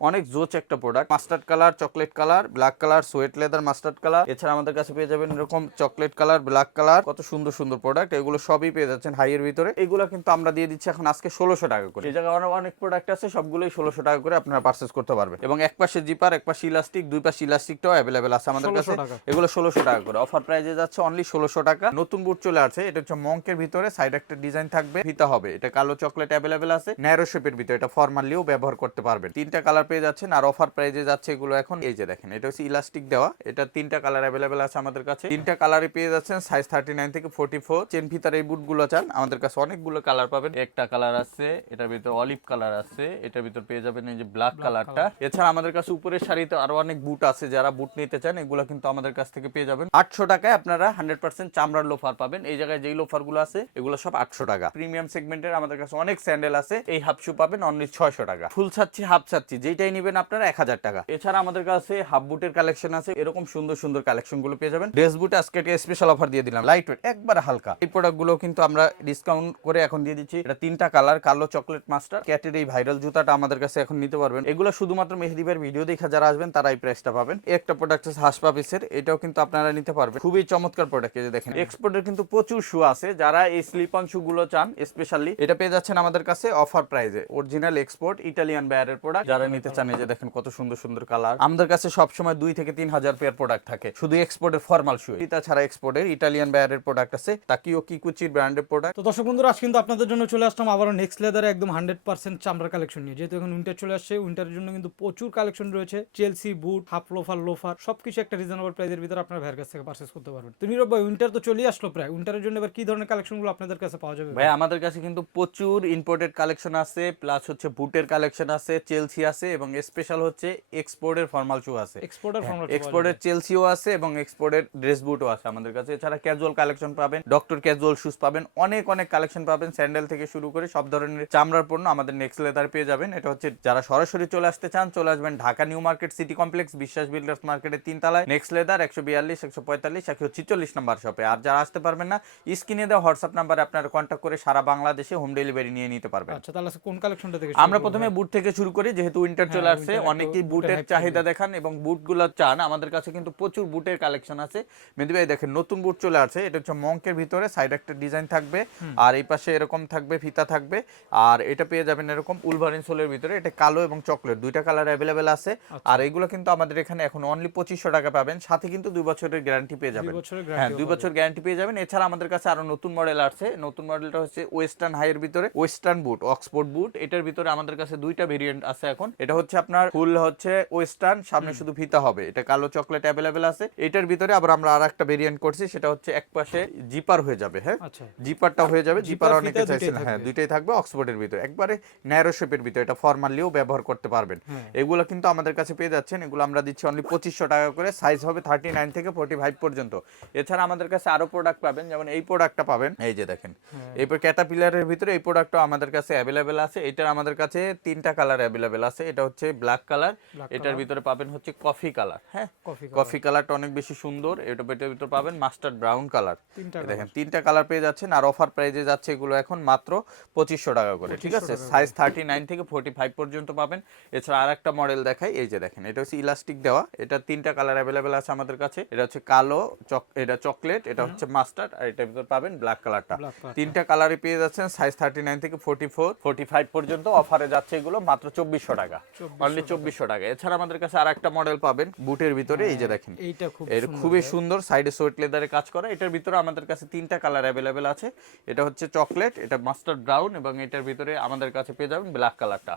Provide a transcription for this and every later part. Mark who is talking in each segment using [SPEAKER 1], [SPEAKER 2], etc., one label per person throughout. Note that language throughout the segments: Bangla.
[SPEAKER 1] অনেক জোচ একটা product mustard colour chocolate colour black colour suede leather mustard colour এছাড়া আমাদের কাছে পেয়ে যাবেন এরকম চকলেট কালার ব্ল্যাক কালার কত সুন্দর সুন্দর প্রোডাক্ট এগুলো সবই পেয়ে যাচ্ছেন হাইয়ের ভিতরে। এগুলো কিন্তু আমরা দিয়ে দিচ্ছি এখন আজকে ষোলোশো টাকা করে। এই জায়গায় অনেক অনেক প্রোডাক্ট আছে সবগুলোই ষোলোশো টাকা করে আপনারা পার্চেস করতে পারবেন। এবং এক পাশে জিপার এক পাশে ইলাস্টিক দুই পাশে ইলাস্টিকটাও অ্যাভেলেবেল আছে আমাদের কাছে। এগুলো ষোলোশো টাকা করে। অফার প্রাইজে যাচ্ছে অনলি ষোলোশো টাকা। নতুন বুট চলে আছে এটা হচ্ছে মঙ্কের ভিতরে। সাইড একটা ডিজাইন থাকবে। ফিতা হবে। এটা কালো চকলেট অ্যাভেলেবেল আছে। ন্যারো শেপের ভিতরে। এটা ফর্মালিও ব্যবহার করতে পারবেন। তিনটা কালার পেয়ে যাচ্ছেন আর অফার প্রাইজে যাচ্ছে এগুলো এখন। এই যে দেখেন এটা হচ্ছে ইলাস্টিক দেওয়া। এটা তিনটা কালার অ্যাভেলেবেল আছে আমাদের কাছে। তিনটা কালারে পেয়ে যাচ্ছেন সাইজ থার্টি নাইন থেকে ফোর্টি ফোর চেন ফিতার এই বুটগুলো চান আমাদের কাছে অনেকগুলো কালার পাবেন। একটা কালার আছে এটার ভিতরে অলিভ কালার আছে এটার ভিতর পেয়ে যাবেন এই যে ব্ল্যাক কালারটা এছাড়া আমাদের কাছে উপরের শাড়িতে আরও অনেক বুট আছে যারা বুট নিতে চান এগুলো কিন্তু আমাদের কাছ থেকে পেয়ে যাবেন। আটশো টাকায় আপনারা হান্ড্রেড পার্সেন্ট চামড়ার লোফার পাবেন। এই জায়গায় যেই লোফারগুলো আছে এগুলো সব আটশো টাকা। প্রিমিয়াম সেগমেন্টের আমাদের কাছে অনেক স্যান্ডেল আছে এই হাফ শু পাবেন অনলি ছয়শো টাকা। ফুল ছাচ্ছি হাফ ছাচ্ছি যেটাই নেবেন আপনারা এক হাজার টাকা। এছাড়া আমাদের কাছে হাফ বুটের কালেকশন আছে। এরকম সুন্দর সুন্দর কালেকশনগুলো পেয়ে যাবেন। ড্রেস বুট আজকে স্পেশাল অফার দিয়ে দিলাম লাইট ওয়েট একবার হালকা। এই প্রোডাক্টগুলো কিন্তু আমরা ডিসকাউন্ট করে এখন দিয়ে দিচ্ছি। এটা তিনটা কালার কালো চকলেট মাস্টার ক্যাটের এই ভাইরাল জুতাটা আমাদের কাছে এখন নিতে পারবেন। এগুলো শুধুমাত্র মেহেদিবের ভিডিও দেখা যারা আসবেন, তারা এই প্রাইসটা পাবেন। একটা প্রোডাক্ট আছে হাসপা পিসের এটাও কিন্তু আপনারা নিতে পারবেন। খুবই চমৎকার প্রোডাক্ট এই যে দেখেন। এক্সপোর্টের কিন্তু প্রচুর শু আছে। যারা এই স্লিপ অন শু গুলো চান স্পেশালি এটা পেয়ে যাচ্ছেন আমাদের কাছে অফার প্রাইজে অরিজিনাল এক্সপোর্ট ইটালিয়ান ব্যারের প্রোডাক্ট যারা নিতে চান এই যে দেখেন কত সুন্দর সুন্দর কালার। আমাদের কাছে সবসময় দুই থেকে তিন হাজার পেয়ার প্রোডাক্ট থাকে। শুধু এক্সপোর্টের ফর্মাল শু তাছাড়া এক্সপোর্টের ইটালিয়ান ব্যারের প্রোডাক্ট আছে তাকিও কিকুচির ব্র্যান্ডের প্রোডাক্ট
[SPEAKER 2] তো দর্শক বন্ধুরা আজ কিন্তু আপনাদের জন্য চলে আসলাম আবারও নেক্সট লেদারে একদম হান্ড্রেড পার্সেন্ট চামড়া কালেকশন নিয়ে। যেহেতু এখন উইন্টার চলে আসছে উইন্টারের জন্য কিন্তু প্রচুর কালেকশন রয়েছে। Chelsea boot half loafer loafer সবকিছু একটা রিজনেবল প্রাইসের ভিতরে আপনার ভাইয়ের কাছ থেকে পারচেস করতে পারবেন। তো নীরব ভাই উইন্টার তো চলেই আসলো প্রায়। উইন্টারের জন্য এবার কি ধরনের কালেকশনগুলো আপনাদের কাছে পাওয়া যাবে?
[SPEAKER 1] ভাই আমাদের কাছে কিন্তু প্রচুর ইম্পোর্টেড কালেকশন আছে প্লাস হচ্ছে বুটের কালেকশন আছে চেলসি আছে এবং স্পেশাল হচ্ছে এক্সপোর্টের ফর্মাল শু আছে।
[SPEAKER 2] এক্সপোর্টার ফর্মাল
[SPEAKER 1] এক্সপোর্টের চেলসিও আছে এবং এক্সপোর্টের ড্রেস বুটও আছে আমাদের কাছে। এছাড়া ক্যাজুয়াল কালেকশন পাবেন ডক্টর ক্যাজুয়াল শুজ পাবেন অনেক অনেক কালেকশন পাবেন স্যান্ডেল থেকে শুরু করে সব ধরনের চামড়ার পণ্য আমাদের নেক্সট লেদার পেয়ে যাবেন। এটা হচ্ছে যারা সরাসরি চলে আসতে চান চলে আসবেন Dhaka new market city complex Biswas builders মার্কেটের তিন তলায় নেক্সট লেদার একশো বিয়াল্লিশ একশো পঁয়তাল্লিশ একশো ছিচল্লিশ নাম্বার শপে আর যারা আসতে পারবেন না স্ক্রিনে দেওয়া হোয়াটসঅ্যাপ নাম্বারে আপনারা কন্ট্যাক্ট করে সারা বাংলাদেশে হোম ডেলিভারি নিয়ে নিতে পারবেন।
[SPEAKER 2] আচ্ছা তাহলে কোন কালেকশনটা থেকে
[SPEAKER 1] আমরা প্রথমে বুট থেকে শুরু করি যেহেতু উইন্টার চলে
[SPEAKER 2] হ্যাঁ,
[SPEAKER 1] আসছে অনেকেই
[SPEAKER 2] বুটের
[SPEAKER 1] চাহিদা দেখান এবং বুটগুলো চান। আমাদের কাছে কিন্তু প্রচুর বুটের কালেকশন আছে। মেহেদি ভাই দেখেন নতুন বুট চলে আসছে এটা হচ্ছে মঙ্কের ভিতরে সাইড একটা ডিজাইন থাকবে। আর এই পাশে এরকম থাকবে ফিতা থাকবে। আর এটা পেয়ে যাবেন এরকম উলভারিন সোলের ভিতরে। এটা কালো এবং চকলেট দুইটা কালার অ্যাভেলেবেল আছে।
[SPEAKER 2] আচ্ছা।
[SPEAKER 1] আর এগুলো কিন্তু আমাদের এখানে এখন অনলি পঁচিশশো টাকা পাবেন। সাথে কিন্তু দুই বছরের গ্যারান্টি পেয়ে যাবেন। হ্যাঁ দুই বছর গ্যারান্টি পেয়ে যাবেন। এছাড়া আমাদের কাছে আরও নতুন মডেল আসছে। নতুন মডেলটা হচ্ছে ওয়েস্টার্ন হাইয়ের ভিতরে। ওয়েস্টার্ন বুট অক্সফোর্ড বুট এটার ভিতরে আমাদের কাছে দুইটা ভেরিয়েন্ট আছে এখন। এটা হচ্ছে আপনার ফুল হচ্ছে ওয়েস্টার্ন সামনে শুধু ফিতা হবে। এটা কালো চকলেট অ্যাভেলেবেল আছে। এটার ভিতরে আবার আমরা আর একটা ভেরিয়েন্ট করছি সেটা হচ্ছে এক পাশে জিপার হয়ে যাবে হ্যাঁ?
[SPEAKER 2] আচ্ছা।
[SPEAKER 1] জিপারটা হয়ে যাবে জিপার অনেকে
[SPEAKER 2] ফিতা
[SPEAKER 1] চাইছেন হ্যাঁ দুইটাই থাকবে অক্সফোর্ডের ভিতরে। একবারে ন্যারো শেপের ভিতরে এটা ফর্মালিও ব্যবহার করতে পারবেন।
[SPEAKER 2] হ্যাঁ।
[SPEAKER 1] এগুলো কিন্তু আমাদের কাছে পেয়ে যাচ্ছেন এগুলো আমরা দিচ্ছি অনলি পঁচিশশো টাকা করে সাইজ হবে থার্টি নাইন থেকে ফোর্টি ফাইভ পর্যন্ত। এছাড়া আমাদের কাছে আরও প্রোডাক্ট পাবেন যেমন এই প্রোডাক্টটা পাবেন এই যে দেখেন
[SPEAKER 2] হ্যাঁ।
[SPEAKER 1] এরপর ক্যাটাপিলারের ভিতরে এই প্রোডাক্টটা আমাদের কাছে অ্যাভেলেবেল আছে এটার আমাদের কাছে তিনটা কালার অ্যাভেলেবেল আছে এটা হচ্ছে ব্ল্যাক কালার এটার ভিতরে পাবেন হচ্ছে কফি কালার হ্যাঁ?
[SPEAKER 2] কফি
[SPEAKER 1] কালারটা অনেক বেশি সুন্দর এটা এটার ভিতরে পাবেন মাস্টার্ড ব্রাউন কালার দেখেন তিনটা কালার পেয়ে যাচ্ছেন আর অফার প্রাইজে যাচ্ছে এগুলো এখন মাত্র পঁচিশশো টাকা করে ঠিক আছে? সাইজ থার্টি নাইন থেকে ফোর্টি ফাইভ পর্যন্ত পাবেন। এছাড়া আর একটা মডেল দেখাই এই যে দেখেন এটা হচ্ছে ইলাস্টিক দেওয়া। এটা তিনটা কালার অ্যাভেলেবেল আছে আমাদের কাছে। এটা হচ্ছে কালো চক এটা চকলেট এটা হচ্ছে মাস্টার্ড আর এটার ভিতর পাবেন ব্ল্যাক কালারটা। তিনটা কালারে পেয়ে যাচ্ছেন সাইজ থার্টি নাইন থেকে ফোর্টি ফোর ফোর্টি ফাইভ পর্যন্ত অফারে যাচ্ছে এগুলো মাত্র চব্বিশশো টাকা। অনলি চব্বিশশো টাকা। এছাড়া আমাদের কাছে আর একটা মডেল পাবেন বুটের ভিতরে এই যে দেখেন। এর খুবই সুন্দর সাইডে সোয়েট লেদারে কাজ করা। এটার ভিতরে আমাদের কাছে তিনটা কালার অ্যাভেলেবেল আছে। এটা হচ্ছে চকলেট এটা মাস্টার্ড ব্রাউন এবং এটার ভিতরে আমাদের কাছে পেয়ে যাবেন ব্ল্যাক কালারটা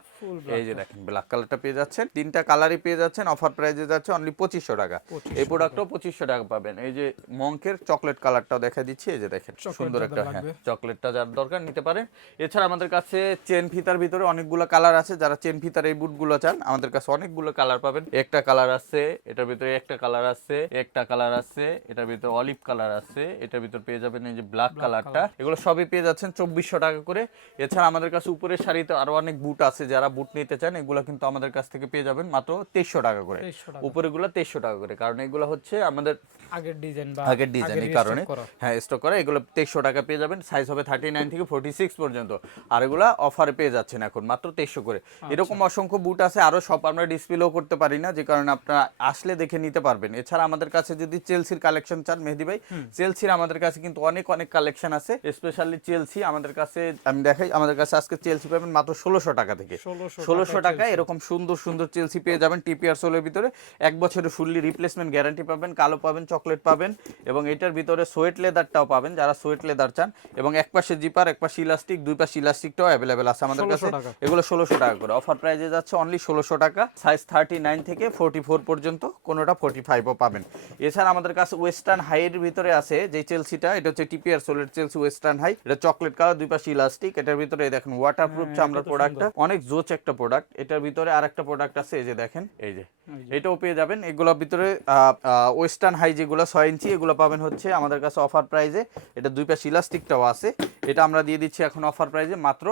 [SPEAKER 1] এই যে দেখেন ব্ল্যাক কালারটা পেয়ে যাচ্ছেন। তিনটা কালারই পেয়ে যাচ্ছেন অফার প্রাইজে যাচ্ছে অনলি পঁচিশশো টাকা। এই প্রোডাক্টও পঁচিশশো টাকা পাবেন। এই যে মঙ্কের চকলেট কালারটাও দেখা দিচ্ছি। এই যে দেখেন সুন্দর একটা হ্যাঁ। চকলেটটা যার দরকার নিতে পারেন। এছাড়া আমাদের কাছে চেন ফিতার ভিতরে অনেকগুলো কালার আছে। যারা চেন ফিতার এই বুটগুলো চান আমাদের কাছে অনেকগুলো কালার পাবেন। একটা কালার আছে এটার ভিতরে একটা কালার আছে একটা কালার আছে এটার ভিতরে অলিভ কালার আছে এটার ভিতরে পেয়ে যাবেন এই যে ব্ল্যাক কালারটা। এগুলো সবই পেয়ে যাচ্ছেন চব্বিশশো টাকা করে। এছাড়া আমাদের কাছে উপরের শাড়িতে আরও অনেক বুট আছে যারা বুট নিতে চান এগুলো কিন্তু আমাদের কাছ থেকে পেয়ে যাবেন মাত্র তেইশশো টাকা করে।
[SPEAKER 2] 2300 টাকা।
[SPEAKER 1] উপরেগুলো তেইশশো টাকা করে কারণ এগুলো হচ্ছে আমাদের
[SPEAKER 2] আগের ডিজাইন বা
[SPEAKER 1] আগের ডিজাইন এই কারণে। হ্যাঁ স্টক করা এগুলো তেইশশো টাকা পেয়ে যাবেন সাইজ হবে থার্টি নাইন থেকে ফোর্টি সিক্স পর্যন্ত। আর এগুলো অফারে পেয়ে যাচ্ছেন এখন মাত্র তেইশশো করে।
[SPEAKER 2] আচ্ছা।
[SPEAKER 1] এরকম অসংখ্য বুট বুট আছে আরও সব আমরা ডিসপ্লেও করতে পারি না যে কারণে আপনারা আসলে দেখে নিতে পারবেন। এছাড়া আমাদের কাছে যদি চেলসির কালেকশন চান মেহেদি ভাই চেলসির আমাদের কাছে কিন্তু অনেক অনেক কালেকশন আছে। স্পেশালি চেলসি আমাদের কাছে আমি দেখাই আমাদের কাছে আজকে চেলসি পাবেন মাত্র ষোলোশো টাকা থেকে। ষোলোশো টাকা এরকম সুন্দর সুন্দর চেলসি পেয়ে যাবেন টিপিআর সোলের ভিতরে। এক বছরের ফুললি রিপ্লেসমেন্ট গ্যারান্টি পাবেন কালো পাবেন চকলেট পাবেন এবং এটার ভিতরে সোয়েট লেদারটাও পাবেন যারা সোয়েট লেদার চান। এবং এক পাশে জিপার এক পাশে ইলাস্টিক দুই পাশে ইলাস্টিকটাও অ্যাভেলেবেল আছে আমাদের কাছে। এগুলো ষোলোশো টাকা করে। অফার প্রাইজে যাচ্ছে অনলি ষোলোশো টাকা সাইজ থার্টি নাইন থেকে ফোর্টি ফোর পর্যন্ত কোনোটা ফোর্টি ফাইভও পাবেন। এছাড়া আমাদের কাছে ওয়েস্টার্ন হাইয়ের ভিতরে আছে যে চেলসিটা এটা হচ্ছে টিপিআর সোলের চেলসি ওয়েস্টার্ন হাই এটা চকলেট কালার দুই পাশে ইলাস্টিক এটার ভিতরে দেখেন ওয়াটারপ্রুফ
[SPEAKER 2] হ্যাঁ,
[SPEAKER 1] চামড়ার প্রোডাক্টটা অনেক জোচ একটা প্রোডাক্ট এটার ভিতরে আর একটা প্রোডাক্ট আছে এই যে দেখেন এই যে এটাও পেয়ে যাবেন। এগুলোর ভিতরে ওয়েস্টার্ন হাই যেগুলো ছয় ইঞ্চি এগুলো পাবেন হচ্ছে আমাদের কাছে অফার প্রাইজে এটা দুই পাশে ইলাস্টিকটাও আছে। এটা আমরা দিয়ে দিচ্ছি এখন অফার প্রাইজে মাত্র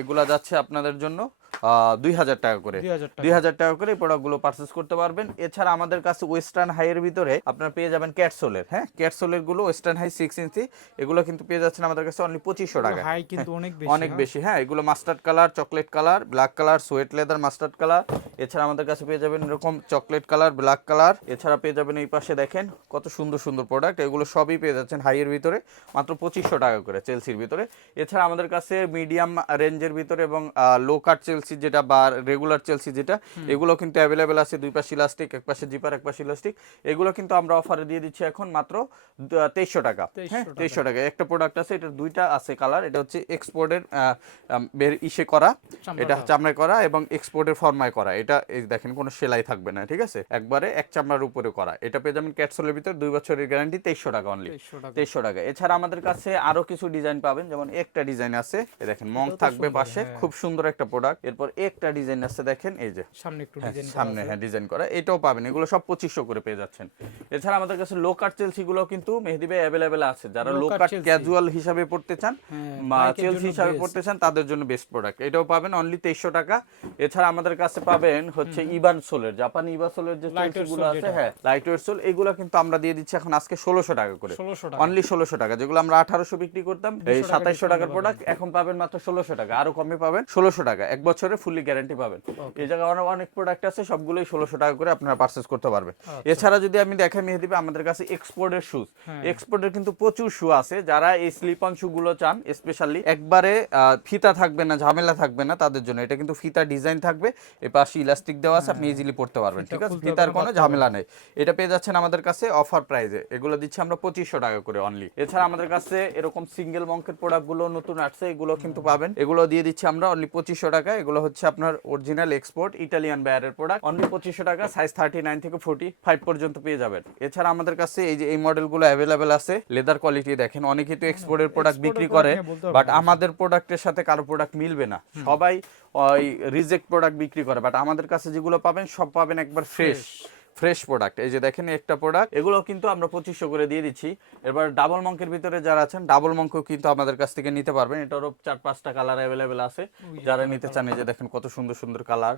[SPEAKER 1] এগুলা যাচ্ছে আপনাদের জন্য দুই হাজার টাকা করে।
[SPEAKER 2] 2000 টাকা।
[SPEAKER 1] দুই হাজার টাকা করে এই প্রোডাক্টগুলো পারচেস করতে পারবেন। এছাড়া আমাদের কাছে ওয়েস্টার্ন হাইয়ের ভিতরে আপনারা পেয়ে যাবেন ক্যাটসোলের হ্যাঁ? ক্যাটসোলেরগুলো ওয়েস্টার্ন হাই সিক্স ইঞ্চি এগুলো কিন্তু পেয়ে যাচ্ছেন আমাদের কাছে অনলি পঁচিশশো টাকা।
[SPEAKER 2] হাই কিন্তু অনেক বেশি হ্যাঁ?
[SPEAKER 1] বেশি হ্যাঁ? এগুলো mustard colour chocolate colour black colour suede leather mustard colour এছাড়া আমাদের কাছে পেয়ে যাবেন এরকম চকলেট কালার ব্ল্যাক কালার এছাড়া পেয়ে যাবেন এই পাশে দেখেন কত সুন্দর সুন্দর প্রোডাক্ট এগুলো সবই পেয়ে যাচ্ছেন হাইয়ের ভিতরে মাত্র পঁচিশশো টাকা করে চেলসির ভিতরে। এছাড়া আমাদের কাছে মিডিয়াম রেঞ্জের ভিতরে এবং লো কাট চেলসি যেটা বা রেগুলার চেলসি যেটা এগুলো কিন্তু অ্যাভেলেবেল আছে দুই পাশে ইলাস্টিক এক পাশে জিপার এক পাশে ইলাস্টিক এগুলো কিন্তু আমরা অফারে দিয়ে দিচ্ছি এখন মাত্র তেইশশো টাকা।
[SPEAKER 2] 2300
[SPEAKER 1] হ্যাঁ
[SPEAKER 2] টাকা।
[SPEAKER 1] তেইশশো টাকা। একটা প্রোডাক্ট আছে এটার দুইটা আছে কালার এটা হচ্ছে এক্সপোর্টের বের ইসে করা এটা। চামড়ায় করা এবং এক্সপোর্টের ফর্মায় করা। এটা এই দেখেন কোনো সেলাই থাকবে না ঠিক আছে? একবারে এক চামড়ার উপরে করা। এটা পেয়ে যাবেন ক্যাটসোলের ভিতরে দুই বছরের গ্যারান্টি তেইশশো টাকা অনলি
[SPEAKER 2] 2300 টাকা।
[SPEAKER 1] তেইশশো টাকা। এছাড়া আমাদের কাছে আরও কিছু ডিজাইন পাবেন যেমন একটা ডিজাইন আছে দেখেন মং থাকবে পাশে
[SPEAKER 2] হ্যাঁ।
[SPEAKER 1] খুব সুন্দর একটা প্রোডাক্ট এরপর একটা ডিজাইন আছে দেখেন এই যে।
[SPEAKER 2] সামনে একটু
[SPEAKER 1] হ্যাঁ,
[SPEAKER 2] ডিজাইন
[SPEAKER 1] সামনে হ্যাঁ ডিজাইন করা। এটাও পাবেন। এগুলো সব পঁচিশশো করে পেয়ে যাচ্ছেন। এছাড়া আমাদের কাছে লো কাট চেলসি গুলো কিন্তু মেহেদি ভাই অ্যাভেলেবেল আছে। যারা লো কাট ক্যাজুয়াল হিসাবে পড়তে চান
[SPEAKER 2] হ্যাঁ,
[SPEAKER 1] বা চেলসি হিসাবে পড়তে চান তাদের জন্য বেস্ট প্রোডাক্ট এটাও পাবেন অনলি তেইশশো টাকা। এছাড়া আমাদের কাছে পাবেন হচ্ছে ইবান সোলের জাপানি ইবা সোলের যে
[SPEAKER 2] Light weight
[SPEAKER 1] চেলসি গুলো আছে হ্যাঁ লাইট ওয়েট সোল এগুলো কিন্তু আমরা দিয়ে দিচ্ছি এখন আজকে ষোলোশো টাকা করে।
[SPEAKER 2] 1600 টাকা।
[SPEAKER 1] অনলি ষোলোশো টাকা যেগুলো আমরা আঠারোশো বিক্রি করতাম এই
[SPEAKER 2] 200
[SPEAKER 1] সাতাইশশো টাকার প্রোডাক্ট এখন পাবেন মাত্র ষোলোশো টাকা। আরও কমে পাবেন ষোলোশো টাকা। এক বছরে ফুললি গ্যারান্টি পাবেন। এই জায়গায় অনেক অনেক প্রোডাক্ট আছে সবগুলোই ষোলোশো টাকা করে আপনারা পারচেস করতে পারবেন।
[SPEAKER 2] আচ্ছা।
[SPEAKER 1] এছাড়া যদি আমি দেখাই মেহেদি আমাদের কাছে এক্সপোর্টের শুজ
[SPEAKER 2] হ্যাঁ।
[SPEAKER 1] এক্সপোর্টের কিন্তু প্রচুর শু আছে। যারা এই স্লিপ অন শু গুলো চান স্পেশালি একবারে ফিতা থাকবে না ঝামেলা থাকবে না তাদের জন্য। এটা কিন্তু ফিতা ডিজাইন থাকবে এ পাশে ইলাস্টিক দেওয়া আছে আপনি ইজিলি পড়তে পারবেন
[SPEAKER 2] হ্যাঁ।
[SPEAKER 1] ঠিক আছে? ফিতার কোনো ঝামেলা নেই। এটা পেয়ে যাচ্ছেন আমাদের কাছে অফার প্রাইজে এগুলো দিচ্ছি আমরা পঁচিশশো টাকা করে অনলি এছাড়া আমাদের কাছে এরকম সিঙ্গেল মঙ্কের প্রোডাক্টগুলো নতুন আসছে এগুলো কিন্তু পাবেন। এগুলো দিয়ে দিচ্ছি আমরা অনলি পঁচিশশো টাকা এগুলো হচ্ছে আপনার অরিজিনাল এক্সপোর্ট ইটালিয়ান বেয়ারের প্রোডাক্ট অনলি পঁচিশশো টাকা সাইজ থার্টি নাইন থেকে ফোর্টি ফাইভ পর্যন্ত পেয়ে যাবেন। এছাড়া আমাদের কাছে এই যে এই মডেলগুলো অ্যাভেলেবেল আছে লেদার কোয়ালিটি দেখেন অনেকে তো এক্সপোর্টের প্রোডাক্ট বিক্রি করে বাট। আমাদের প্রোডাক্টের সাথে কারও প্রোডাক্ট মিলবে না। সবাই ওই রিজেক্ট প্রোডাক্ট বিক্রি করে বাট আমাদের কাছে যেগুলো পাবেন সব পাবেন একবার ফ্রেশ ফ্রেশ প্রোডাক্ট। এই যে দেখেন একটা প্রোডাক্ট এগুলো কিন্তু আমরা পঁচিশশো করে দিয়ে দিচ্ছি। এবার ডাবল মঙ্কের ভিতরে যারা আছেন ডাবল মঙ্কও কিন্তু আমাদের কাছ থেকে নিতে পারবেন। এটারও চার পাঁচটা কালার অ্যাভেলেবেল আছে। যারা নিতে চান এই যে দেখেন কত সুন্দর সুন্দর কালার।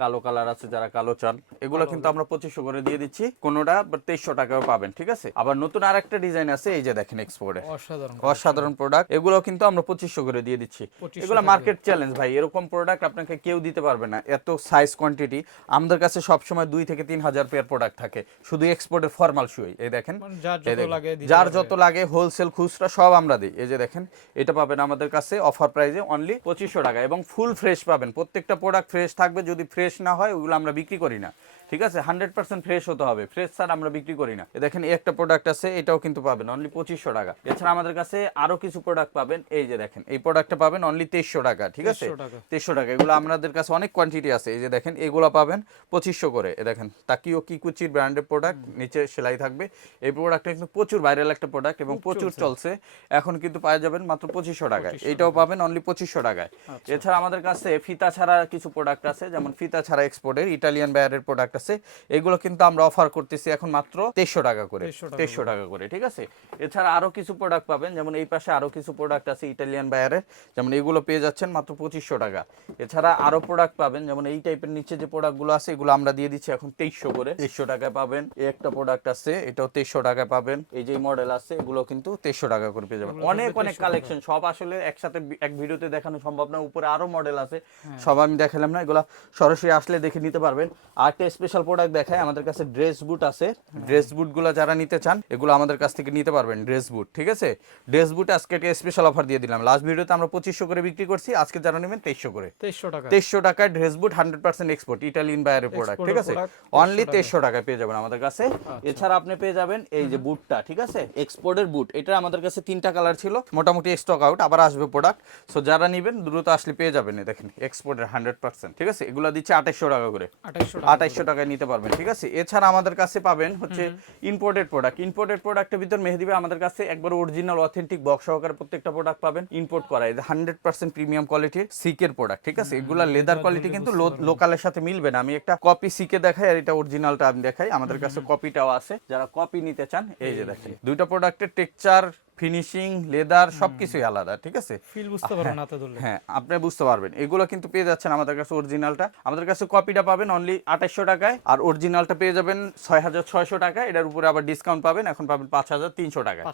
[SPEAKER 1] কালো কালার আছে যারা কালো চান এগুলো কিন্তু আমরা পঁচিশশো করে দিয়ে দিচ্ছি। কোনোটা তেইশশো টাকাও পাবেন ঠিক আছে? আবার নতুন আর একটা ডিজাইন আছে এই যে দেখেন এক্সপোর্টে
[SPEAKER 2] অসাধারণ
[SPEAKER 1] অসাধারণ প্রোডাক্ট এগুলো কিন্তু আমরা পঁচিশশো করে দিয়ে দিচ্ছি। এগুলো মার্কেট চ্যালেঞ্জ ভাই। এরকম প্রোডাক্ট আপনাকে কেউ দিতে পারবে না। এত সাইজ কোয়ান্টিটি আমাদের কাছে সবসময় দুই থেকে তিন হাজার পেয়ার প্রোডাক্ট থাকে। শুধু এক্সপোর্টের ফর্মাল শুয়ে এই দেখেন।
[SPEAKER 2] মানে যার যত লাগে।
[SPEAKER 1] যত হোলসেল খুচরা সব আমরা দিই। এই যে দেখেন এটা পাবেন আমাদের কাছে অফার প্রাইসে অনলি পঁচিশশো টাকা এবং ফুল ফ্রেশ পাবেন। প্রত্যেকটা প্রোডাক্ট ফ্রেশ থাকবে যদি ফ্রেশ না হয় ওগুলো আমরা বিক্রি করি না। ঠিক আছে? হান্ড্রেড পার্সেন্ট ফ্রেশ হতে হবে। ফ্রেশ স্যার আমরা বিক্রি করি না। দেখেন একটা প্রোডাক্ট আছে এটাও কিন্তু পাবেন অনলি পঁচিশশো টাকা। এছাড়া আমাদের কাছে আরও কিছু প্রোডাক্ট পাবেন এই যে দেখেন এই প্রোডাক্টটা পাবেন অনলি তেইশশো টাকা ঠিক আছে?
[SPEAKER 2] 2300 টাকা।
[SPEAKER 1] তেইশশো টাকা এগুলো আমাদের কাছে অনেক কোয়ান্টিটি আছে। এই যে দেখেন এগুলো পাবেন পঁচিশশো করে। এ দেখেন তাকিও কিকুচির ব্র্যান্ডের প্রোডাক্ট নিচে সেলাই থাকবে। এই প্রোডাক্টটা কিন্তু প্রচুর ভাইরাল একটা প্রোডাক্ট এবং প্রচুর চলছে। এখন কিন্তু পাওয়া যাবেন মাত্র পঁচিশশো টাকায়। এইটাও পাবেন অনলি পঁচিশশো টাকায়। এছাড়া আমাদের কাছে ফিতা ছাড়া কিছু প্রোডাক্ট আছে যেমন ফিতা ছাড়া এক্সপোর্টের ইটালিয়ান ব্যারের প্রোডাক্ট আছে এগুলো কিন্তু আমরা অফার করতেছি এখন মাত্র তেইশশো টাকা করে।
[SPEAKER 2] 2300 টাকা
[SPEAKER 1] তেইশশো টাকা করে ঠিক আছে? এছাড়া আরও কিছু প্রোডাক্ট পাবেন যেমন এই পাশে আরও কিছু প্রোডাক্ট আছে ইটালিয়ান বায়ারের যেমন এগুলো পেয়ে যাচ্ছেন মাত্র পঁচিশশো টাকা। এছাড়া আরও প্রোডাক্ট পাবেন যেমন এই টাইপের নিচে যে প্রোডাক্টগুলো আছে এগুলো আমরা দিয়ে দিচ্ছি এখন তেইশশো করে। তেইশশো টাকায় পাবেন। এই একটা প্রোডাক্ট আছে এটাও তেইশশো টাকায় পাবেন। এই যে মডেল আছে এগুলো কিন্তু তেইশশো টাকা করে পেয়ে যাবেন। অনেক অনেক কালেকশন সব আসলে একসাথে এক ভিডিওতে দেখানো সম্ভব না। উপরে আরও মডেল আছে
[SPEAKER 2] হ্যাঁ।
[SPEAKER 1] সব আমি দেখালাম না এগুলো সরাসরি আসলে দেখে নিতে পারবেন। আর একটা স্পেশাল প্রোডাক্ট দেখায় আমাদের কাছে ড্রেস বুট আছে। ড্রেস বুটগুলো যারা নিতে চান এগুলো আমাদের কাছ থেকে নিতে পারবেন ড্রেস বুট ঠিক আছে? ড্রেস বুট আজকে একটা স্পেশাল অফার দিয়ে দিলাম। লাস্ট ভিডিওতে আমরা পঁচিশশো করে বিক্রি করছি আজকে যারা নেবেন তেইশশো করে।
[SPEAKER 2] তেইশশো টাকা।
[SPEAKER 1] তেইশশো টাকায় dress boot hundred percent export Italian বায়ারের প্রোডাক্ট ঠিক আছে? অনলি
[SPEAKER 2] 2300
[SPEAKER 1] তেইশশো টাকায় পেয়ে যাবেন আমাদের কাছে। এছাড়া আপনি পেয়ে যাবেন এই যে বুটটা ঠিক আছে? এক্সপোর্টের বুট এটা আমাদের কাছে তিনটা কালার ছিল মোটামুটি স্টক আউট আবার আসবে প্রোডাক্ট সো যারা নেবেন দ্রুত আসলে পেয়ে যাবেন দেখেন এক্সপোর্টের হান্ড্রেড পার্সেন্ট ঠিক আছে? এগুলো দিচ্ছে আঠাইশশো টাকা করে।
[SPEAKER 2] আঠাইশশো টাকা
[SPEAKER 1] টাকায় নিতে পারবেন ঠিক আছে? এছাড়া আমাদের কাছে পাবেন হচ্ছে ইম্পোর্টেড প্রোডাক্ট ইম্পোর্টেড প্রোডাক্টের ভিতর মেহেদি ভাই আমাদের কাছে একবার অরিজিনাল অথেন্টিক বক্স সহকারে প্রত্যেকটা প্রোডাক্ট পাবেন। ইম্পোর্ট করা এই হান্ড্রেড পার্সেন্ট প্রিমিয়াম কোয়ালিটির সিকের প্রোডাক্ট ঠিক আছে? এগুলা লেদার কোয়ালিটি কিন্তু লোকালের সাথে মিলবে না। আমি একটা কপি সিকে দেখাই আর এটা অরিজিনালটা আমি দেখাই। আমাদের কাছে কপিটাও আছে। যারা কপি নিতে চান এই যে দেখেন। দুইটা প্রোডাক্টের টেক্সচার ফিনিশিং লেদার সবকিছুই আলাদা ঠিক আছে?
[SPEAKER 2] ফিল বুঝতে পারবেন হাতে ধরলে।
[SPEAKER 1] হ্যাঁ আপনি বুঝতে পারবেন। এগুলো কিন্তু পেয়ে যাচ্ছেন আমাদের কাছে অরিজিনালটা আমাদের কাছে কপিটা পাবেন অনলি আঠাশশো টাকায় আর অরিজিনালটা পেয়ে যাবেন ছয় হাজার ছয়শো টাকায়। এটার উপরে আবার ডিসকাউন্ট পাবেন এখন পাবেন পাঁচ হাজার তিনশো টাকায়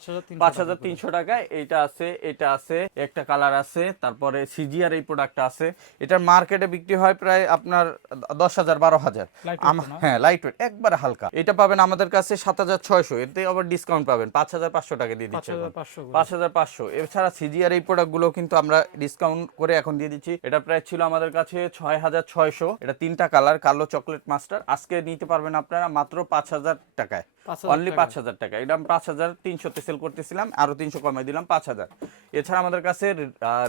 [SPEAKER 2] পাঁচ হাজার তিনশো
[SPEAKER 1] টাকায় এইটা আছে এটা আছে একটা কালার আছে তারপরে সিজিআর এই প্রোডাক্টটা আছে। এটার মার্কেটে বিক্রি হয় প্রায় আপনার দশ হাজার বারো হাজার? হ্যাঁ লাইট ওয়েট একবার হালকা। এটা পাবেন আমাদের কাছে সাত হাজার ছয়শো এতে আবার ডিসকাউন্ট পাবেন পাঁচ হাজার পাঁচশো টাকা দিয়ে দিচ্ছে। পাঁচ হাজার পাঁচশো। এছাড়া সিজিআর এই কিন্তু আমরা ডিসকাউন্ট করে এখন দিয়ে দিচ্ছি। এটা প্রায় ছিল আমাদের কাছে ছয় হাজার ছয়শো। এটা তিনটা কালার কালো চকলেট মাস্টার আজকে নিতে পারবেন আপনারা মাত্র পাঁচ হাজার টাকায়। অনলি পাঁচ হাজার টাকা। এটা আমি পাঁচ হাজার তিনশোতে সেল করতেছিলাম আরও তিনশো কমাই দিলাম পাঁচ হাজার। এছাড়া আমাদের কাছে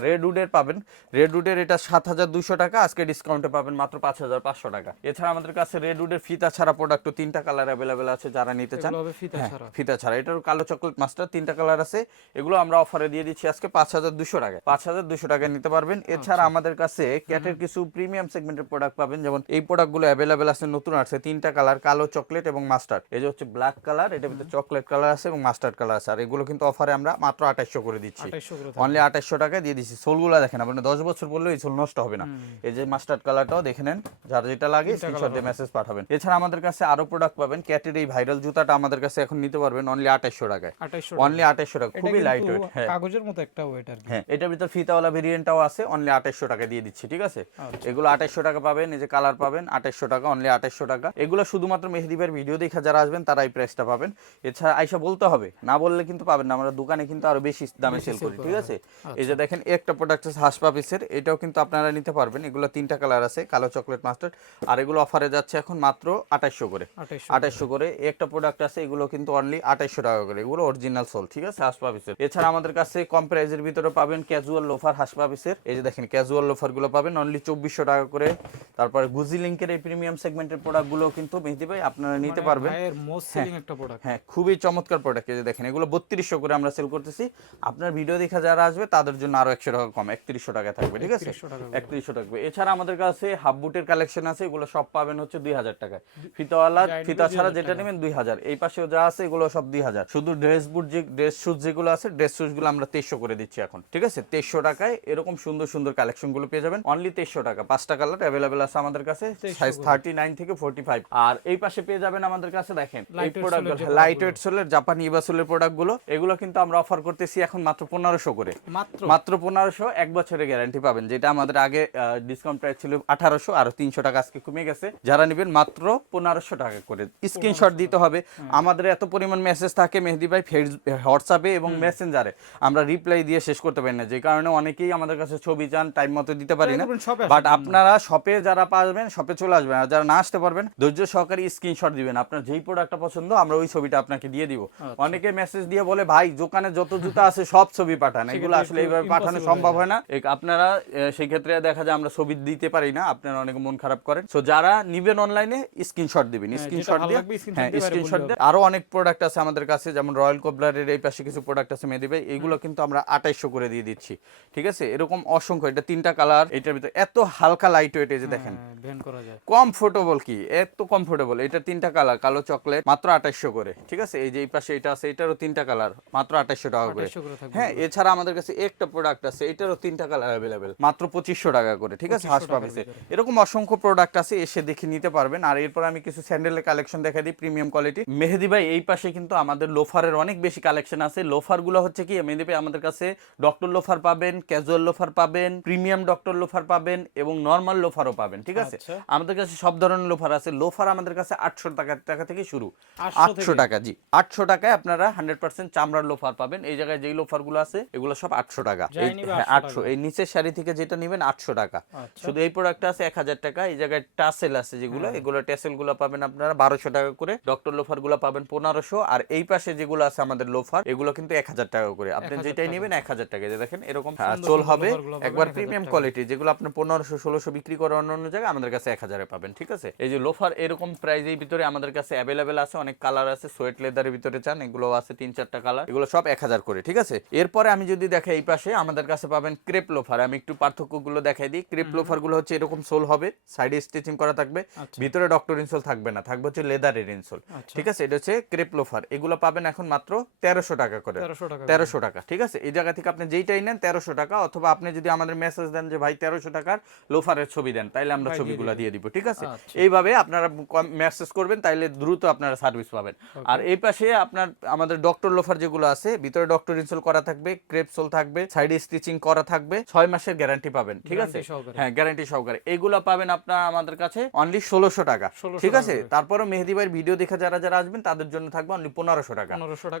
[SPEAKER 1] রেড উডের পাবেন। রেড উডের এটা সাত হাজার দুশো টাকা আজকে ডিসকাউন্টে পাবেন মাত্র পাঁচ হাজার পাঁচশো টাকা। এছাড়া আমাদের কাছে রেড উডের ফিতা ছাড়া প্রোডাক্ট তিনটা কালার অ্যাভেলেবেল আছে যারা নিতে চান।
[SPEAKER 2] ফিতা
[SPEAKER 1] হ্যাঁ,
[SPEAKER 2] ছাড়া।
[SPEAKER 1] এটার কালো চকলেট মাস্টার তিনটা কালার আছে। এগুলো আমরা অফারে দিয়ে দিচ্ছি আজকে পাঁচ হাজার দুশো টাকায়। পাঁচ হাজার দুশো টাকায় নিতে পারবেন। এছাড়া
[SPEAKER 2] আচ্ছা।
[SPEAKER 1] আমাদের কাছে ক্যাটের কিছু প্রিমিয়াম সেগমেন্টের প্রোডাক্ট পাবেন। যেমন এই প্রোডাক্টগুলো অ্যাভেলেবেল আছে নতুন আছে তিনটা কালার কালো চকলেট এবং মাস্টার্ড এই যে হচ্ছে ব্ল্যাক কালার এটা ভিতরে চকলেট কালার আছে এবং মাস্টার্ড কালার আছে। আর এগুলো কিন্তু অফারে আমরা মাত্র আঠাইশশো করে দিচ্ছি। অনলি আঠাইশশো টাকায় দিয়ে দিচ্ছি সোলগুলো দেখেন আপনি দশ বছর বললেও এই সোল নষ্ট হবে না। এই যে মাস্টার্ড কালারটাও দেখে নেন যার যেটা লাগে স্ক্রিনশট দিয়ে মেসেজ পাঠাবেন। এছাড়া আমাদের কাছে আরও প্রোডাক্ট পাবেন ক্যাটের এই ভাইরাল জুতাটা আমাদের কাছে এখন নিতে পারবেন অনলি আঠাইশশো টাকায়। অনলি আঠাইশশো টাকা খুবই লাইট ওয়েট হ্যাঁ।
[SPEAKER 2] কাগজের মতো একটা ওয়েট আর
[SPEAKER 1] হ্যাঁ এটার ভিতর ফিতাওয়ালা ভেরিয়েন্টটাও আছে অনলি আঠাইশশো টাকা দিয়ে দিচ্ছি ঠিক আছে?
[SPEAKER 2] আচ্ছা।
[SPEAKER 1] এগুলো আঠাইশশো টাকা পাবেন এই যে কালার পাবেন আঠাইশশো টাকা অনলি আঠাইশশো টাকা। এগুলো শুধুমাত্র মেহেদিবের ভিডিও দেখা যারা আসবেন তারা এই প্রাইসটা পাবেন। এছাড়া আইসা বলতে হবে না বললে কিন্তু পাবেন না। আমরা দোকানে কিন্তু আরও বেশি দামে সেল করি ঠিক আছে? এই যে দেখেন একটা প্রোডাক্ট আছে হাসপা পিসের এটাও কিন্তু আপনারা নিতে পারবেন। এগুলো তিনটা কালার আছে কালো চকলেট মাস্টার্ড আর এগুলো অফারে যাচ্ছে এখন মাত্র আঠাইশশো করে।
[SPEAKER 2] আঠাইশশো
[SPEAKER 1] করে। একটা প্রোডাক্ট আছে এগুলো কিন্তু অনলি আঠাইশশো টাকা করে। এগুলো অরিজিনাল সোল ঠিক আছে হাসপা পিসের? এছাড়া আমাদের কাছে কম প্রাইজের ভিতরে পাবেন ক্যাজুয়াল লোফার হাসপা পিসের। এই যে দেখেন ক্যাজুয়াল লোফারগুলো পাবেন অনলি চব্বিশশো টাকা করে। তারপরে গুজি লিঙ্কের এই প্রিমিয়াম সেগমেন্টের প্রোডাক্টগুলো কিন্তু মেহেদি ভাই আপনারা নিতে
[SPEAKER 2] মানে
[SPEAKER 1] পারবেন।
[SPEAKER 2] একটা প্রোডাক্ট
[SPEAKER 1] হ্যাঁ খুবই চমৎকার প্রোডাক্ট এই যে দেখেন এগুলো বত্রিশশো করে আমরা সেল করতেছি। আপনার ভিডিও দেখা যারা আসবে তাদের জন্য আরও একশো টাকা কম একত্রিশশো টাকা থাকবে ঠিক আছে? একত্রিশশো টাকা এছাড়া আমাদের কাছে হাফ বুটের কালেকশন আছে এগুলো সব পাবেন হচ্ছে দুই হাজার টাকায়। ফিতাওয়ালা ফিতা ছাড়া যেটা নেবেন দুই হাজার। এই পাশেও যা আছে এগুলো সব দুই হাজার। শুধু ড্রেস বুট যে ড্রেস শুজ যেগুলো আছে ড্রেস শুজগুলো আমরা তেইশশো করে দিচ্ছি এখন ঠিক আছে? তেইশশো টাকায় এরকম সুন্দর সুন্দর কালেকশনগুলো পেয়ে যাবেন। অনলি তেইশশো টাকা। পাঁচটা কালার অ্যাভেলেবেল আছে আমাদের কাছে সাইজ থার্টি নাইন থেকে ফোর্টি ফাইভ আর এই পাশে পেয়ে যাবেন আমাদের কাছে দেখেন এই
[SPEAKER 2] Lightweight
[SPEAKER 1] প্রোডাক্ট লাইট ওয়েট সোলের জাপানি ইবাসোলের প্রোডাক্টগুলো এগুলো কিন্তু আমরা অফার করতেছি এখন মাত্র পনেরোশো করে।
[SPEAKER 2] মাত্র?
[SPEAKER 1] পনেরোশো এক বছরের গ্যারান্টি পাবেন যেটা আমাদের আগে ডিসকাউন্ট প্রাইস ছিল আঠারোশো আর তিনশো টাকা আজকে কমে গেছে। যারা নেবেন মাত্র পনেরোশো টাকা করে। স্ক্রিনশট দিতে হবে। আমাদের এত পরিমাণ মেসেজ থাকে মেহেদি ভাই হোয়াটসঅ্যাপে এবং মেসেঞ্জারে আমরা রিপ্লাই দিয়ে শেষ করতে পারি না যে কারণে অনেকেই আমাদের কাছে ছবি চান টাইম মতো দিতে পারি না। বাট আপনারা শপে যারা পারবেন শপে চলে আসবেন। আর যারা না আসতে পারবেন ধৈর্য সহকারে স্ক্রিনশট দিবেন। আপনার যেই প্রোডাক্টটা পছন্দ পছন্দ আমরা ওই ছবিটা আপনাকে দিয়ে দিব। অনেকে মেসেজ দিয়ে বলে ভাই দোকানে যত জুতা আছে সব ছবি পাঠান। এগুলো আসলে এইভাবে পাঠানো সম্ভব হয় না। আপনারা সেই ক্ষেত্রে দেখা যায় আমরা ছবি দিতে পারি না আপনারা অনেক মন খারাপ করেন। সো যারা নিবেন অনলাইনে স্ক্রিনশট দিবেন
[SPEAKER 2] হ্যাঁ,
[SPEAKER 1] স্ক্রিনশট দিয়ে হ্যাঁ স্ক্রিনশট দিয়ে আরও অনেক প্রোডাক্ট আছে আমাদের কাছে যেমন রয়্যাল কোবলারের এই পাশে কিছু প্রোডাক্ট আছে ভাই এগুলো কিন্তু আমরা আঠাইশশো করে দিয়ে দিচ্ছি। ঠিক আছে? এরকম অসংখ্য এটা তিনটা কালার এটার ভিতরে এত হালকা লাইট ওয়েট এই যে দেখেন।
[SPEAKER 2] যায়।
[SPEAKER 1] কমফোর্টেবল কি? এত কমফোর্টেবল এটা তিনটা কালার কালো চকলেট মাত্র আঠাইশশো করে ঠিক আছে? এই যে এই পাশে এটা আছে এটারও তিনটা কালার মাত্র আঠাইশশো টাকা করে।
[SPEAKER 2] 2800 করে থাকবে।
[SPEAKER 1] হ্যাঁ এছাড়া আমাদের কাছে একটা প্রোডাক্ট আছে এটারও তিনটা কালার অ্যাভেলেবেল মাত্র পঁচিশশো টাকা করে ঠিক আছে? হাস পাবেছে এরকম অসংখ্য প্রোডাক্ট আছে এসে দেখে নিতে পারবেন। আর এরপর আমি কিছু স্যান্ডেলের কালেকশন দেখা দিই প্রিমিয়াম কোয়ালিটি মেহেদি ভাই এই পাশে কিন্তু আমাদের লোফারের অনেক বেশি কালেকশন আছে। লোফারগুলো হচ্ছে কি মেহেদি ভাই আমাদের কাছে ডক্টর লোফার পাবেন ক্যাজুয়াল লোফার পাবেন প্রিমিয়াম ডক্টর লোফার পাবেন এবং নর্মাল লোফারও পাবেন ঠিক আছে?
[SPEAKER 2] আচ্ছা।
[SPEAKER 1] আমাদের কাছে সব ধরনের লোফার আছে। লোফার আমাদের কাছে আটশো টাকা টাকা থেকে শুরু।
[SPEAKER 2] 800
[SPEAKER 1] আটশো টাকা জি। আটশো টাকায় আপনারা হান্ড্রেড পার্সেন্ট চামড়ার লোফার পাবেন। এই জায়গায় যেই লোফারগুলো আছে এগুলো সব আটশো টাকা। হ্যাঁ
[SPEAKER 2] 800
[SPEAKER 1] আটশো। এই নিচের শাড়ি থেকে যেটা নেবেন আটশো টাকা।
[SPEAKER 2] আচ্ছা।
[SPEAKER 1] শুধু এই প্রোডাক্টটা আছে এক হাজার টাকা এই জায়গায় টাসেল আছে যেগুলো এগুলো টাসেলগুলো পাবেন আপনারা বারোশো টাকা করে। ডক্টর লোফারগুলো পাবেন পনেরোশো। আর এই পাশে যেগুলো আছে আমাদের লোফার এগুলো কিন্তু এক হাজার টাকা করে। আপনি যেটাই। নেবেন এক হাজার টাকা। যে দেখেন এরকম চোল হবে। একবার প্রিমিয়াম কোয়ালিটি যেগুলো আপনি পনেরোশো ষোলোশো বিক্রি করে অন্য অন্য জায়গায় আমাদের কাছে এক হাজারে পাবেন ঠিক আছে? এই যে লোফার এরকম প্রাইজের ভিতরে আমাদের কাছে অ্যাভেলেবেল আছে অনেক কালার আছে সোয়েট লেদারের ভিতরে চান এগুলো আছে তিন চারটা কালার এগুলো সব এক হাজার করে ঠিক আছে? এরপরে আমি যদি দেখাই এই পাশে আমাদের কাছে পাবেন ক্রেপ লোফার আমি একটু পার্থক্যগুলো দেখাই দিই। ক্রেপ লোফারগুলো হচ্ছে এরকম সোল হবে সাইডে স্টিচিং করা থাকবে।
[SPEAKER 2] আচ্ছা।
[SPEAKER 1] ভিতরে ডক্টর ইনসোল থাকবে না থাকবে হচ্ছে লেদারের ইনসোল
[SPEAKER 2] আচ্ছা।
[SPEAKER 1] ঠিক আছে? এটা হচ্ছে ক্রেপ লোফার এগুলো পাবেন এখন মাত্র তেরোশো টাকা করে। তেরোশো টাকা ঠিক আছে? এই জায়গা থেকে আপনি যেইটাই নেন তেরোশো টাকা অথবা আপনি যদি আমাদের মেসেজ দেন যে ভাই তেরোশো টাকার লোফারের ছবি দেন তাইলে আমরা ছবিগুলো দিয়ে দিব ঠিক আছে?
[SPEAKER 2] আচ্ছা।
[SPEAKER 1] এইভাবে আপনারা মেসেজ করবেন তাইলে দ্রুত আপনারা সার্ভিস পাবেন। আর এই পাশে আপনার আমাদের ডক্টর লোফার যেগুলো আছে ভিতরে ডক্টর ইনসোল করা থাকবে ক্রেপ সোল থাকবে সাইডে স্টিচিং করা থাকবে ছয় মাসের গ্যারান্টি পাবেন ঠিক আছে? হ্যাঁ গ্যারান্টি সহকারে। এইগুলো পাবেন আপনারা আমাদের কাছে অনলি ষোলোশো টাকা ঠিক আছে? তারপরে মেহেদি ভাইয়ের ভিডিও দেখে যারা যারা আসবেন তাদের জন্য থাকবে অনলি পনেরোশো টাকা।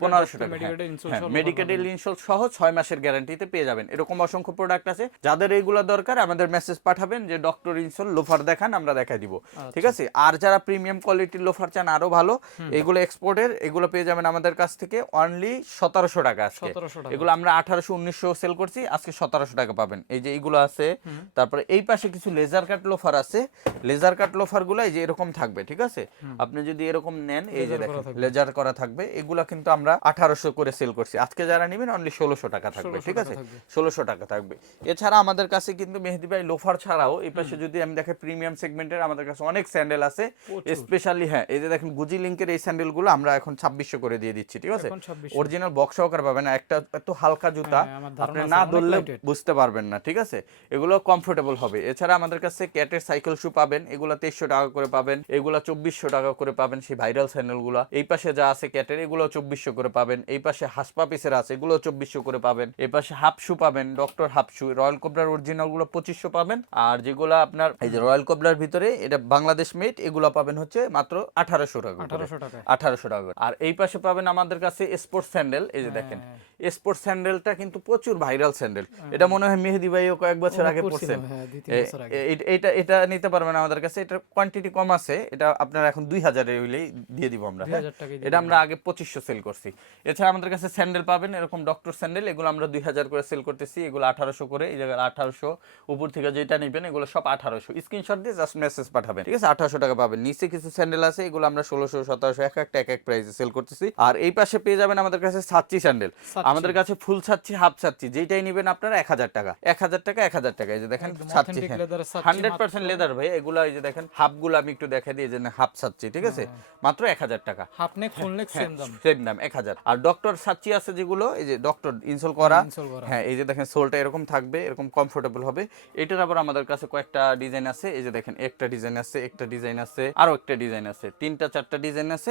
[SPEAKER 1] পনেরোশো টাকা
[SPEAKER 2] Insole সহ
[SPEAKER 1] মেডিকেটেল ইনশোল সহ ছয় মাসের গ্যারান্টিতে পেয়ে যাবেন। এরকম অসংখ্য প্রোডাক্ট আছে। যাদের এইগুলো দরকার আমাদের মেসেজ পাঠাবেন যে ডক্টর ইনসোল লোফার দেখান আমরা দেখাই দিব।
[SPEAKER 2] আচ্ছা।
[SPEAKER 1] ঠিক আছে? আর যারা প্রিমিয়াম কোয়ালিটির লোফার চান আরও ভালো। এগুলো এক্সপোর্টের এগুলো পেয়ে যাবেন আমাদের কাছ থেকে অনলি সতেরোশো টাকা আজকে। এগুলো আমরা আঠারোশো উনিশশো সেল করছি আজকে সতেরোশো টাকা পাবেন। এই যে এইগুলো আছে তারপরে এই পাশে কিছু লেজার কাট লোফার আছে। লেজার কাট লোফারগুলো এই যে এরকম থাকবে ঠিক আছে? আপনি যদি এরকম নেন এই যে দেখেন লেজার করা থাকবে। এগুলা কিন্তু আমরা আঠারোশো করে সেল করছি। আজকে যারা নেবেন অনলি ষোলোশো টাকা থাকবে ঠিক আছে? ষোলোশো টাকা থাকবে। এছাড়া আমাদের কাছে কিন্তু মেহেদি ভাই লোফার ছাড়াও এই পাশে যদি আমি দেখে প্রিমিয়াম সেগমেন্টের আমাদের কাছে অনেক স্যান্ডেল আছে স্পেশালি হ্যাঁ এই যে দেখেন গুজি লিঙ্কের এই স্যান্ডেলগুলো আমরা এখন ছাব্বিশশো করে দিয়ে দিচ্ছি ঠিক আছে? অরিজিনাল বক্স সহকার পাবেন একটা এত হালকা জুতা
[SPEAKER 2] হ্যাঁ,
[SPEAKER 1] আপনি না ধরলে বুঝতে পারবেন না ঠিক আছে? এগুলো কমফোর্টেবল হবে। এছাড়া আমাদের কাছে ক্যাটের সাইকেল শু পাবেন এগুলো তেইশশো টাকা করে পাবেন এগুলো চব্বিশশো টাকা করে পাবেন সেই ভাইরাল স্যান্ডেলগুলো এই পাশে যা আছে ক্যাটের এগুলো চব্বিশশো করে পাবেন। এই পাশে হাসপা পিসের আছে এগুলো চব্বিশশো করে পাবেন। এই পাশে হাফ শু পাবেন ডক্টর হাফ শু রয়্যাল কোবরার অরিজিনালগুলো পঁচিশশো পাবেন আর যেগুলো আপনার এই যে রয়্যাল কোবরার ভিতরে এটা বাংলাদেশ মেড এগুলো পাবেন হচ্ছে মাত্র আঠারোশো টাকা করে।
[SPEAKER 2] 1800 টাকায়।
[SPEAKER 1] আঠারোশো টাকা করে। আর এই পাশে পাবেন আমাদের কাছে স্পোর্টস স্যান্ডেল এই যে দেখেন। স্পোর্টস স্যান্ডেলটা কিন্তু প্রচুর ভাইরাল স্যান্ডেল। এটা মনে হয় মেহেদি ভাইও কয়েক বছর আগে পড়ছেন
[SPEAKER 2] হ্যাঁ,
[SPEAKER 1] এটা এটা নিতে পারবেন আমাদের কাছে। এটার কোয়ান্টিটি কম আছে। এটা আপনার এখন দুই হাজারে হইলেই দিয়ে দিব আমরা। হ্যাঁ?
[SPEAKER 2] 2000 টাকায় দিয়ে
[SPEAKER 1] এটা আমরা আগে পঁচিশশো সেল করছি। এছাড়া আমাদের কাছে স্যান্ডেল পাবেন এরকম ডক্টর স্যান্ডেল। এগুলো আমরা দুই হাজার করে সেল করতেছি। এগুলো আঠারোশো করে এই জায়গায় আঠারোশো উপর থেকে যেটা নেবেন এগুলো সব আঠারোশো। স্ক্রিনশট দিয়ে জাস্ট মেসেজ পাঠাবেন। ঠিক আছে? আঠারোশো টাকা পাবেন। নিচে কিছু স্যান্ডেল আছে এগুলো আমরা ষোলোশো সতেরোশো এক একটা এক এক প্রাইসে সেল করতেছি। আর এই পাশে পেয়ে যাবেন আমাদের কাছে সাচ্চি স্যান্ডেল আমাদের কাছে ফুল ছাচ্ছি হাফ ছাচ্ছি যেটাই নেবেন আপনারা এক হাজার টাকা। এক হাজার টাকা এক হাজার টাকা এই যে দেখেন ছাচ্ছি হান্ড্রেড পার্সেন্ট লেদার ভাই এগুলো এই যে দেখেন হাফগুলো আমি একটু দিই যে হাফ ছাচ্ছি ঠিক আছে? মাত্র এক হাজার টাকা।
[SPEAKER 2] Half neck full neck same দাম।
[SPEAKER 1] সেম দাম এক হাজার। আর ডক্টর আছে যেগুলো এই যে ডক্টর ইনসোল করা। হ্যাঁ এই যে দেখেন সোলটা এরকম থাকবে এরকম কমফোর্টেবল হবে। এটার আবার আমাদের কাছে কয়েকটা ডিজাইন আছে এই যে দেখেন একটা ডিজাইন আছে একটা ডিজাইন আছে আরও একটা ডিজাইন আছে তিনটা চারটা ডিজাইন আছে।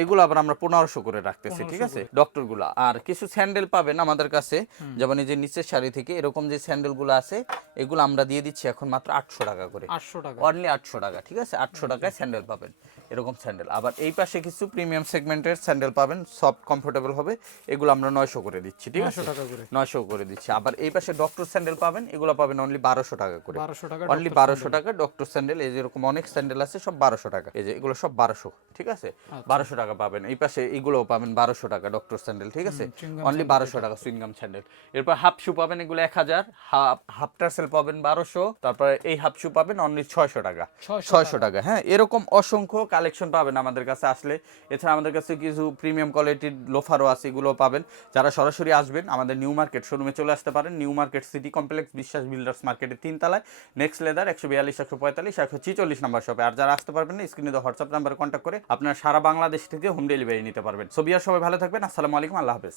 [SPEAKER 1] এগুলো আবার আমরা পনেরোশো করে রাখতেছি ঠিক আছে? ডক্টরগুলা আর কিছু স্যান্ডেল পাবেন আমাদের কাছে যেমন এই যে নিচের শাড়ি থেকে এরকম যে স্যান্ডেলগুলো আছে এগুলো আমরা দিয়ে দিচ্ছি এখন মাত্র আটশো টাকা করে।
[SPEAKER 2] আটশো টাকা।
[SPEAKER 1] অনলি আটশো টাকা ঠিক আছে? আটশো টাকায় স্যান্ডেল পাবেন এরকম স্যান্ডেল। আবার এই পাশে কিছু প্রিমিয়াম সেগমেন্টের স্যান্ডেল পাবেন সফট কমফোর্টেবল হবে এগুলো আমরা নয়শো করে দিচ্ছি ঠিক আছে?
[SPEAKER 2] 900 টাকা করে।
[SPEAKER 1] নয়শো করে দিচ্ছি। আবার এই পাশে ডক্টর স্যান্ডেল পাবেন এগুলো পাবেন অনলি বারোশো টাকা করে।
[SPEAKER 2] 1200 টাকা
[SPEAKER 1] অনলি বারোশো টাকা ডক্টর স্যান্ডেল এই যেরকম অনেক স্যান্ডেল আছে সব বারোশো টাকা। এই যে এগুলো সব বারোশো ঠিক আছে? বারোশো টাকা পাবেন। এই পাশে এগুলোও পাবেন বারোশো টাকা ডক্টর স্যান্ডেল ঠিক আছে? অনলি বারোশো টাকা সুইনগাম স্যান্ডেল এরপর হাফ শু পাবেন এগুলো এক হাজার। হাফ টার্সেল পাবেন বারোশো। তারপরে এই হাফ শু পাবেন অনলি ছয়শো টাকা। ছয়শো টাকা। হ্যাঁ? এরকম অসংখ্য কালেকশন পাবেন আমাদের কাছে আসলে। এছাড়া আমাদের কাছে কিছু প্রিমিয়াম কোয়ালিটির লোফারও আছে এগুলো পাবেন। যারা সরাসরি আসবেন আমাদের নিউ মার্কেট শোরুমে চলে আসতে পারেন। New market city complex Biswas builders মার্কেটের তিন তলায় নেক্সট লেদার একশো বিয়াল্লিশ একশো পঁয়তাল্লিশ একশো ছিচল্লিশ নাম্বার শপে আর যারা আসতে পারবেন না স্ক্রিনে হোয়াটসঅ্যাপ নাম্বারে কন্ট্যাক্ট করে আপনারা সারা বাংলাদেশ থেকে হোম ডেলিভারি নিতে পারবেন। সবিয়া সবাই ভালো থাকবেন। আসসালামু আলাইকুম। আল্লাহ হাফেজ।